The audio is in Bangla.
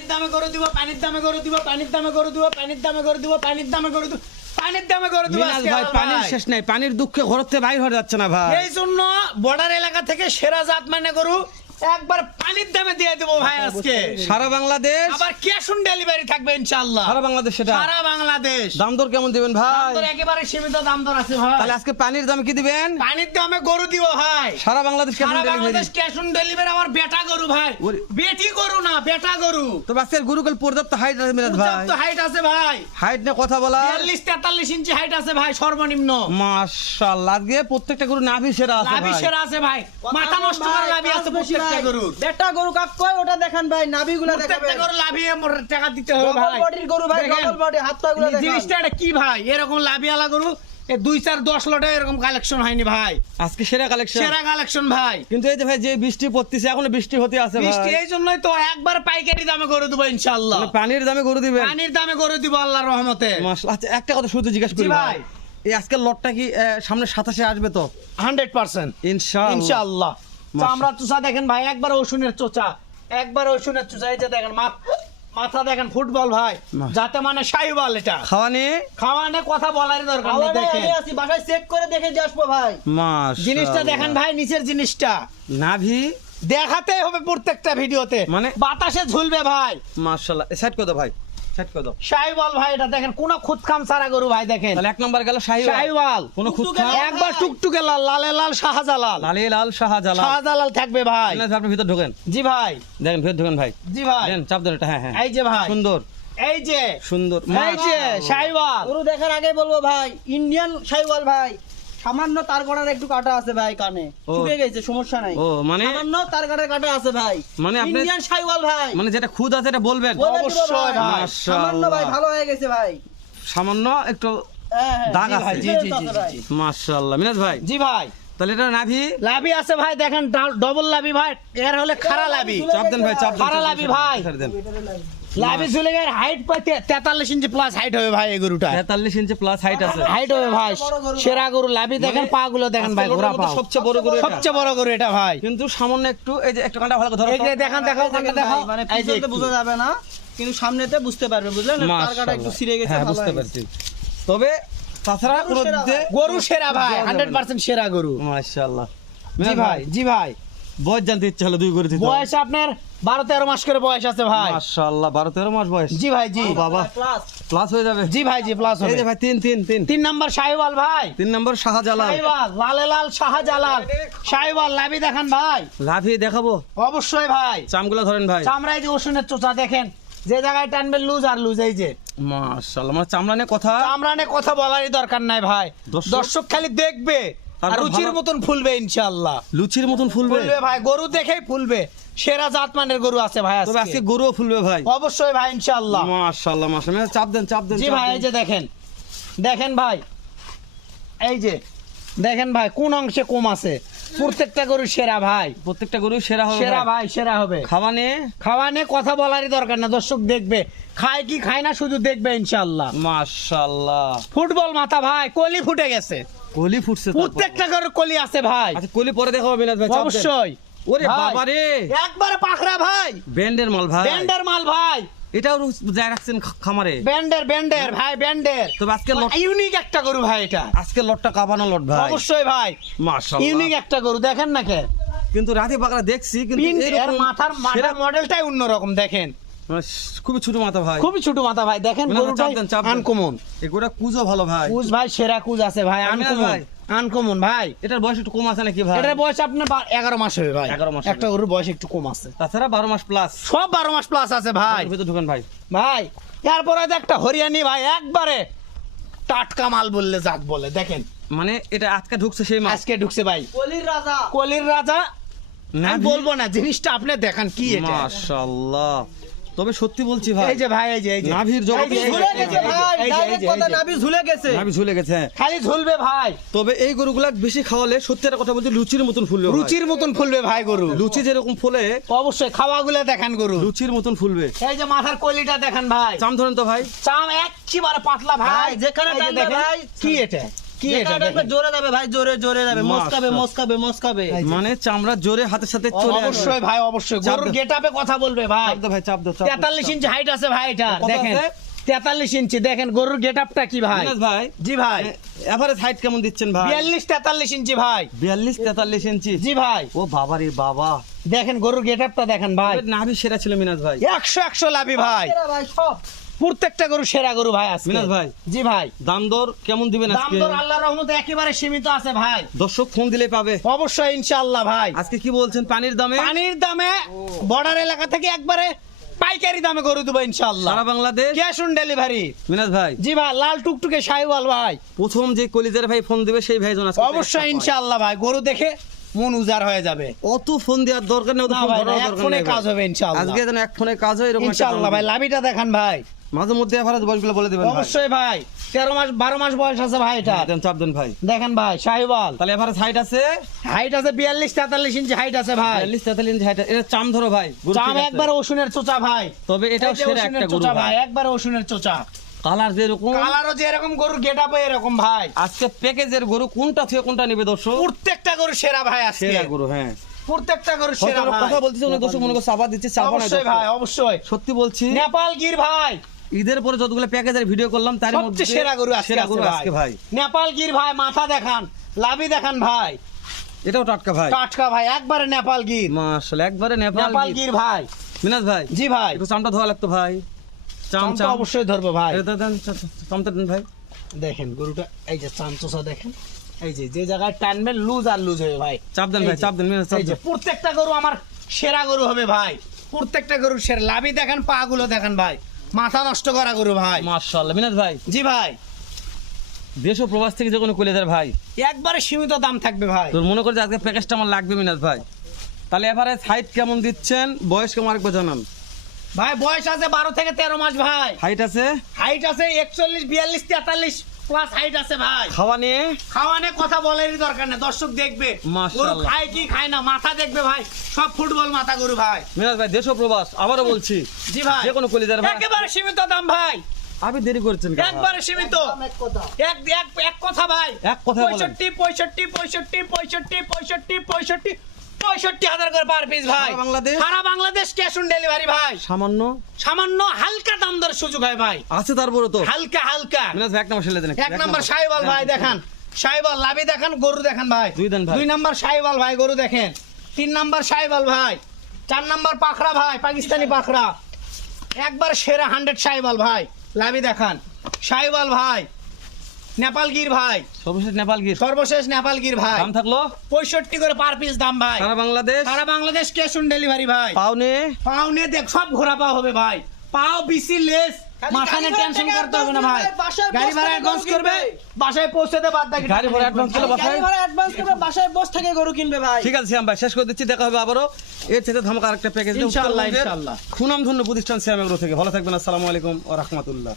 পানির দামে করে দিব, পানির দামে করে দিব, পানির দামে করে দিব, পানির দামে করে দিব, পানির দামে করে দিব, পানির দামে করে দিব। মিনাজ ভাই পানির শেষ নাই, পানির দুঃখে ঘর থেকে বাইর হয়ে যাচ্ছে না ভাই। এই জন্য বর্ডার এলাকা থেকে সেরা জাত মানে গরু একবার পানির দামে দিয়ে দেবো ভাই আজকে। সারা বাংলাদেশ আবার ক্যাশ অন ডেলিভারি থাকবে ইনশাআল্লাহ। সারা বাংলাদেশ সেটা। সারা বাংলাদেশ। দাম দর কেমন দিবেন দাম ভাই? দর একেবারে সীমিত দাম দর আছে ভাই। তাহলে আজকে পানির দাম কি দিবেন? পানির দামে গরু দিব ভাই। সারা বাংলাদেশ কেমন সারা delivery? Bangladesh cash on delivery. আমার বেটা গরু ভাই, ওরে- বেটি গরু না, বেটা গরু। তো আজকের গরুকাল পর্যাপ্ত হাইট আছে মিনাজ ভাই? পর্যাপ্ত হাইট আছে ভাই, হাইট নিয়ে কথা বলা 43-43 ইঞ্চি হাইট আছে ভাই সর্বনিম্ন। মাশাআল্লাহ। আজকে প্রত্যেকটা গরু নাভি সেরা আছে লাভি ভাই। সেরা আছে ভাই, মাথা নষ্ট করে লাভি আছে প্রত্যেকটা গরুর। বেটা গরু কাক কয় ওটা দেখেন ভাই, নাভিগুলা প্রত্যেকটা দেখাবেন। গরু লাভি টাকা দিতে হবে ডবল ভাই। বডির গরু ভাই, দেখেন, ডবল বডি, হাত পাগুলো দেখেন। জিনিসটা এটা কি ভাই, এরকম লাভিয়ালা গরু 2-4-10 লটে এরকম কালেকশন হয়নি ভাই। আজকে সেরা কালেকশন। সেরা কালেকশন ভাই। কিন্তু এই যে ভাই যে বৃষ্টি পড়তেছে, এখনো বৃষ্টি হতে আছে বৃষ্টি, ভাই। এই জন্যই তো একবার পাইকারি দামে গরু দেবো ইনশাআল্লাহ। মানে পানির দামে গরু দিবেন? পানির দামে গরু দিব আল্লাহর রহমতে। মাশাআল্লাহ। আচ্ছা একটা কথা শুধু জিজ্ঞাসা করি জি ভাই, ভাই। এই আজকের লটটা কি সামনে 27-এ আসবে তো? 100% ইনশাআল্লাহ। ইনশাআল্লাহ। চামড়া চোষা দেখেন ভাই, একবার ওষুনের চোচা, একবার ওষুনের চোচা। এই যে দেখেন মাথা দেখেন ফুটবল ভাই, মাশ- যাতে মানে শাহিওয়াল। এটা খাওয়া নিয়ে খাওয়ানে কথা বলারই দরকার নেই। খাওয়ারে দেখেন আমি আছি, বাসায় চেক করে দেখে যে আসবো ভাই। মাশাআল্লাহ। জিনিসটা দেখেন ভাই, নিচের জিনিসটা নাভি দেখাতে হবে প্রত্যেকটা ভিডিওতে, মানে বাতাসে ঝুলবে ভাই। মাশাআল্লাহ। সাইড কত ভাই? সাইড কত? শাহিওয়াল ভাই, এটা দেখেন কোন খুদখাম সারা গরু ভাই। দেখেন তাহলে এক নাম্বার গেল শাহিওয়াল। শাহিওয়াল কোনো খুদ টুকটুকে খাওয়া? একবার টুকটুকে লাল, লালে লাল শাহজালাল। লালে লাল শাহজালাল। শাহজালাল থাকবে ভাই। মিনাজ ভাই, আপনি ভিতর ঢোকেন। জি ভাই, দেখেন ভিতর ঢোকেন ভাই। জি ভাই। দেন চাপ দেন এটা। হ্যাঁ হ্যাঁ, এই যে ভাই, সুন্দর এই যে, সুন্দর। এই যে শাহিওয়াল। গরু দেখার আগে বলবো ভাই, ইন্ডিয়ান শাইওয়াল ভাই, সামান্য তার কাটার একটু কাটা আছে ভাই কানে, ও। শুকে গেছে, সমস্যা নাই। ও মানে সামান্য তার কাটার কাটা আছে ভাই, মানে আপনি- ইন্ডিয়ান শাইওয়াল ভাই। মানে যেটা খুদ আছে এটা বলবেন? বলে দিব অবশ্যই ভাই। সামান্য ভাই ভালো হয়ে গেছে ভাই। সামান্য একটু হ্যাঁ, হ্যাঁ, দাগ জি আছে। ভাই, জি, জি, আছে জি, ভাই। জি। মাশাআল্লাহ। মিনাজ ভাই, জি ভাই, তাহলে এটা নাভি লাভি আছে ভাই। দেখেন ডবল লাভি ভাই, এর হলে খাড়া লাভি। চাপ দেন ভাই, চাপ দেন। খাড়া লাভি ভাই। দেন। লাভি ঝুলে গেলে হাইট পাই 43 ইঞ্চি প্লাস হাইট হবে ভাই এই গরুটা। 43 ইঞ্চি প্লাস হাইট আছে। হাইট হবে ভাই, সেরা গরু। লাভি দেখেন, পা গুলো দেখেন ভাই, আজকের ঘোড়া লোটের পা। মধ্যে সবচেয়ে বড় গরু এটা। সবচেয়ে বড় গরু এটা ভাই। কিন্তু সামান্য একটু এই যে একটু কাঁটা ভালো করে ধরো এই তো। যে দেখেন, দেখো কাঁটা দেখো, মানে এই যে পিছনতে একটু। বোঝা যাবে না, কিন্তু সামনেতে বুঝতে পারবে, বুঝলেন? তার কাটা একটু ছিঁড়ে গেছে, হ্যাঁ ভালো বুঝতে হয়ে গেছে। পারছি। তবে তাছাড়া গরু কোনো সেরা দিতে ভাই। গরু সেরা ভাই, 100% সেরা গরু। মাশাআল্লাহ। জি ভাই, জি ভাই। বয়স জানতে ইচ্ছা হলো দুই গরু দিতে। বয়স আপনার 12-13 মাস করে বয়স আছে ভাই। মাশাআল্লাহ, 12-13 মাস বয়স। জি ভাই, জি। ও বাবা, প্লাস প্লাস হয়ে যাবে। জি ভাই, জি প্লাস এই হবে। যে ভাই 3 3 নাম্বার শাহিওয়াল ভাই। 3 নম্বর শাহজালাল। শাহিওয়াল, লালে লাল শাহজালাল। শাহিওয়াল লাভি দেখেন ভাই। লাভি দেখাবো? অবশ্যই ভাই। চামগুলা ধরেন ভাই। চামড়ায় যে ওষুনের চোচা দেখেন, যে জায়গায় টানবে লুজ আর লুজ। এই যে মাশাআল্লাহ, মানে চামড়া নিয়ে কথা। চামড়া নিয়ে কথা বলারই দরকার নাই ভাই। দর্শক- দর্শক খালি দেখবে আর তারপর রুচির ভালো- মতন ফুলবে ইনশাআল্লাহ। লুচির মতন ফুলবে। ফুলবে ভাই, গরু দেখেই ফুলবে। সেরা জাতমানের গরু আছে ভাই তবে আজকে আজকে। গরুও ফুলবে ভাই। অবশ্যই ভাই ইনশাআল্লাহ। মাশাআল্লাহ মাশাআল্লাহ। চাপ দেন, চাপ দেন। জি চাপ ভাই, দেন। এই যে দেখেন, দেখেন ভাই, এই যে দেখেন ভাই, কোন অংশে কম আছে। প্রত্যেকটা গরু সেরা ভাই, প্রত্যেকটা গরু সেরা হবে সেরা ভাই। ভাই, সেরা হবে। খাওয়া নিয়ে খাওয়া নিয়ে কথা বলারই দরকার না, দর্শক দেখবে। খায় কি খায় না শুধু দেখবে ইনশাআল্লাহ। মাশাআল্লাহ। ফুটবল মাথা ভাই, কলি ফুটে গেছে। কলি ফুটছে তারপর। প্রত্যেকটা গরুর কলি আছে ভাই। আচ্ছা কলি পরে দেখাবো মিনাজ ভাই। চাপ দেন। অবশ্যই। ওরে ভাই, বাবা রে, একবারে পাখরা ভাই, ব্যান্ডের মাল ভাই। ব্যান্ডের মাল ভাই। এটাও যায় রাখছেন খামারে। ব্যান্ডের ভাই, ব্যান্ডের। তবে আজকে লট, ইউনিক একটা গরু ভাই এটা। আজকে লটটা কাবানো লট ভাই। অবশ্যই ভাই, মাশাআল্লাহ। ইউনিক একটা গরু। দেখেন না কে, কিন্তু রাতে বাগড়া দেখছি কিন্তু পিন এর এরকম মাথার সেরা- মডেলটাই অন্যরকম। দেখেন মানে খুবই ছোট মাথা ভাই। খুবই ছোট মাথা ভাই। দেখেন না, না, গরুটা চাপ দেন, চাপ দেন। আনকমন। এগুলা কুজও ভালো ভাই। কুজ ভাই, সেরা কুজ আছে ভাই, আমিনা আনকমন ভাই। আনকমন ভাই। এটার বয়স একটু কম আছে নাকি ভাই? এটার বয়স আপনার 11 মাস হবে ভাই। 11 মাস হবে। একটা গরুর বয়স একটু কম আছে। তাছাড়া 12 মাস প্লাস। সব 12 মাস প্লাস আছে ভাই। ভিতরে ঢুকেন ভাই। ভাই তারপরে হয়তো একটা হরিয়ানি ভাই, একবারে টাটকা মাল বললে যাক বলে। দেখেন মানে এটা আজকে ঢুকছে সেই মাস। আজকে ঢুকছে ভাই, কলির রাজা। কলির রাজা। আমি নাভি- বলবো না, জিনিসটা আপনি দেখান কি এটা। মাশাআল্লাহ। তবে সত্যি বলছি ভাই, এই যে ভাই, এই যে এই যে নাভির জগতে- এই যে, ঝুলে এই যে, গেছে ভাই, এই যে, এই ডাইরেক্ট যে, কথা, এই যে। নাভি ঝুলে গেছে। নাভি ঝুলে গেছে। হ্যাঁ। খালি ঝুলবে ভাই। তবে এই গরুগুলা বেশি খাওয়ালে সত্যি একটা কথা বলছি, লুচির মতন ফুলবে ভাই। রুচির মতন ফুলবে ভাই গরু। লুচি যেরকম ফুলে অবশ্যই খাওয়াগুলো দেখেন গরু। লুচির মতন ফুলবে। এই যে মাথার কলিটা দেখেন ভাই, চাম ধরেন তো ভাই। চাম একেবারে পাতলা ভাই। ভাই, যেখানে এই যে টানবে দেখেন, ভাই। কি এটা কি এটা এটা দেখেন। জোরে যাবে ভাই, জোরে জোরে যাবে, মস্কাবে মাশাআল্লাহ। মস্কাবে মস্কাবে। এই যে। মানে চামড়া জোরে হাতের সাথে চলে আসবে। অবশ্যই ভাই, অবশ্যই চাপ গরুর দাও। গেটআপে কথা বলবে ভাই। চাপ দাও ভাই, চাপ দাও, চাপ দাও, 43 চাপ ইঞ্চি হাইট আছে ভাই এটা, কত দেখেন আছে? 43 ইঞ্চি, দেখেন গরুর গেটআপটা কি দাও। ভাই। মিনাজ ভাই, জি ভাই, এভারেজ হাইট কেমন দিচ্ছেন ভাই? 42-43 ইঞ্চি ভাই। 42-43 ইঞ্চি। জি ভাই, ও বাবা রে বাবা, দেখেন গরুর গেটআপটা দেখেন ভাই। নাভি সেরা ছিল মিনাজ ভাই। 100 লাভি ভাই, এরা ভাই সব প্রত্যেকটা গরু সেরা গরু ভাই আজকে। মিনাজ ভাই, জি ভাই, দাম দর কেমন দিবেন দাম আজকে? দর আল্লাহর রহমতে একেবারে সীমিত আছে ভাই, দর্শক ফোন দিলে পাবে। অবশ্যই ইনশাআল্লাহ ভাই। আজকে কি বলছেন পানির দামে? পানির দামে বর্ডার এলাকা থেকে একবারে পাইকারি দামে গরু দেবো ইনশাআল্লাহ, সারা Bangladesh. Cash on delivery. Minaj ভাই, জি ভাই, লাল টুকটুকে শাহিওয়াল ভাই, প্রথম যে কলিজার ভাই ফোন দিবে সেই ভাই জন আজকে অবশ্যই ইনশাআল্লাহ ভাই, গরু দেখে মন উজাড় হয়ে যাবে। অত ফোন দেওয়ার দরকার নেই, অত না ফোন ভাই, ধরার এক দরকার ফোনে নেই ভাই। কাজ হবে ইনশাআল্লাহ, আজকে যেন এক ফোনে কাজ হয় এরকম একটা ইনশাআল্লাহ দাম ভাই। দিন। লাভিটা দেখান ভাই, মাঝে মধ্যে এভারেজ বয়সগুলো বলে দিবেন ভাই। অবশ্যই ভাই, 13 মাস 12 মাস বয়স আছে ভাই এটা। দেন, চাপ দেন ভাই। দেখেন ভাই শাহিওয়াল, তাহলে এভারেজ হাইট আছে হাইট আছে 42-43 ইঞ্চি হাইট আছে ভাই। 43-43 ইঞ্চি হাইট। এটা চাম ধরো ভাই, গরু চাম ঠিক আছে। একবার ওষুনের চোচা ভাই, তবে এটাও এই যে সেরা ওষুনের একটা গরু চোচা ভাই। ভাই, একবার ওষুনের চোচা। কালার যেরকম, কালারও যে এরকম, গরুর গেটআপও এরকম ভাই। আজকে প্যাকেজের গরু কোনটা থেকে কোনটা নেবে দর্শক? প্রত্যেকটা গরু সেরা ভাই আজকে, সেরা গরু, হ্যাঁ। প্রত্যেকটা গরু হয়তো সেরা আমরা ভাই। কথা বলতেছি অনেক দর্শক মনে করে চাপা দিচ্ছে, চাপা নাই অবশ্যই দর্শক। ভাই, অবশ্যই। সত্যি বলছি, নেপাল গির ভাই, ঈদের পরে যতগুলো প্যাকেজের ভিডিও করলাম তার মধ্যে সবচেয়ে সেরা গরু আজকে সেরা আছে গরু ভাই। আজকে ভাই। নেপাল গির ভাই, মাথা দেখান, লাভি দেখান ভাই, এটাও টাটকা ভাই। টাটকা ভাই, একবারে নেপাল গির। মাশাআল্লাহ, একবারে নেপাল নেপাল গির। গির ভাই। মিনাজ ভাই, জি ভাই, একটু চামটা ধোয়া লাগতো ভাই। চাম চাম তো চাম অবশ্যই ধরবো ভাই। এটা দেন, চামটা দেন ভাই। দেখেন গরুটা, এই যে চাম চোষা দেখেন, এই যে যে জায়গায় টানবেন লুজ আর লুজ হবে ভাই। চাপ দেন ভাই, এই যে, চাপ দেন মিনাজ, চাপ এই যে দেন। প্রত্যেকটা গরু আমার সেরা গরু হবে ভাই, প্রত্যেকটা গরুর সেরা। লাভি দেখেন, পা গুলো দেখেন ভাই, মাথা নষ্ট করা গরু ভাই। মাশাআল্লাহ মিনাজ ভাই, জি ভাই, দেশ ও প্রবাস থেকে যে কোনো কলিজার ভাই, একবারে সীমিত দাম থাকবে ভাই। তোর মনে করে যে আজকে প্যাকেজটা আমার লাগবে মিনাজ ভাই। তাহলে এভারেজ হাইট কেমন দিচ্ছেন, বয়স কেমন আরেকবার জানান। ভাই বয়স আছে 12 থেকে 13 মাস ভাই, হাইট আছে, হাইট আছে 41, 42, 43 প্লাস হাইট আছে ভাই। খাওয়া নিয়ে খাওয়ানে কথা বলারই দরকার নেই, দর্শক দেখবে গরু মাশাআল্লাহ। খায় কি খায় না, মাথা দেখবে ভাই, সব ফুটবল মাথা গরু ভাই। মিনাজ ভাই, দেশ ও প্রবাস আবারও বলছি, জি ভাই, যে কোনো কলিজার ভাই। একেবারে সীমিত দাম ভাই, আপনি দেরি করছেন কেন? একবারে সীমিত। এক কথা। এক এক এক কথা ভাই, এক কথায় বলেন। 65 হাজার করে পার পিস ভাই। সারা বাংলাদেশ? সারা বাংলাদেশ ক্যাশ অন ডেলিভারি ভাই। সামান্য সামান্য হালকা দাম দর সুযোগ হয় ভাই, আছে তারপরে তো। হালকা হালকা। মিনাজ ভাই, এক নম্বর সেলে দেন। এক নাম্বার শাহিওয়াল ভাই দেখান, শাহিওয়াল লাভি দেখান, গরু দেখান ভাই। দুই দেন ভাই। 2 নাম্বার শাহিওয়াল ভাই, গরু দেখেন। 3 নাম্বার শাহিওয়াল ভাই, 4 নাম্বার পাখরা ভাই, পাকিস্তানি পাখরা, একবার সেরা 100 শাহিওয়াল ভাই। লাভি দেখান, শাহিওয়াল ভাই, নেপাল গির ভাই, সর্বশেষ নেপাল গির। সর্বশেষ নেপাল গির ভাই। দাম থাকলো 65 করে পার পিস দাম ভাই। সারা বাংলাদেশ, সারা বাংলাদেশ ক্যাশ অন ডেলিভারি ভাই। পাওনে পাও নিয়ে দেখ, সব ঘোরা পাও হবে ভাই, পাও বিসি লেস, খালি মাথা নিয়ে গাড়ি ভাড়া টেনশন টাকা করতে হবে না ভাই। বাসায় গাড়ি বসে ভাড়া থেকে অ্যাডভান্স গরু করবে, কিনবে। বাসায় পৌঁছাতে বাদ বাকি গাড়ি ভাড়া advance করলে বাসায়? গাড়ি ভাড়া অ্যাডভান্স করবে, বাসায় বস থেকে গরু কিনবে ভাই। ঠিক আছে শ্যাম ভাই, শেষ করে দিচ্ছি, দেখা হবে আবারও এর থেকে ধামাকা আরেকটা প্যাকেজ ইনশাআল্লাহ, ইনশাআল্লাহ। সুনামধন্য প্রতিষ্ঠান শ্যাম এগ্রো থেকে। ভালো থাকবেন, আসসালামু আলাইকুম ওয়া রাহমাতুল্লাহ।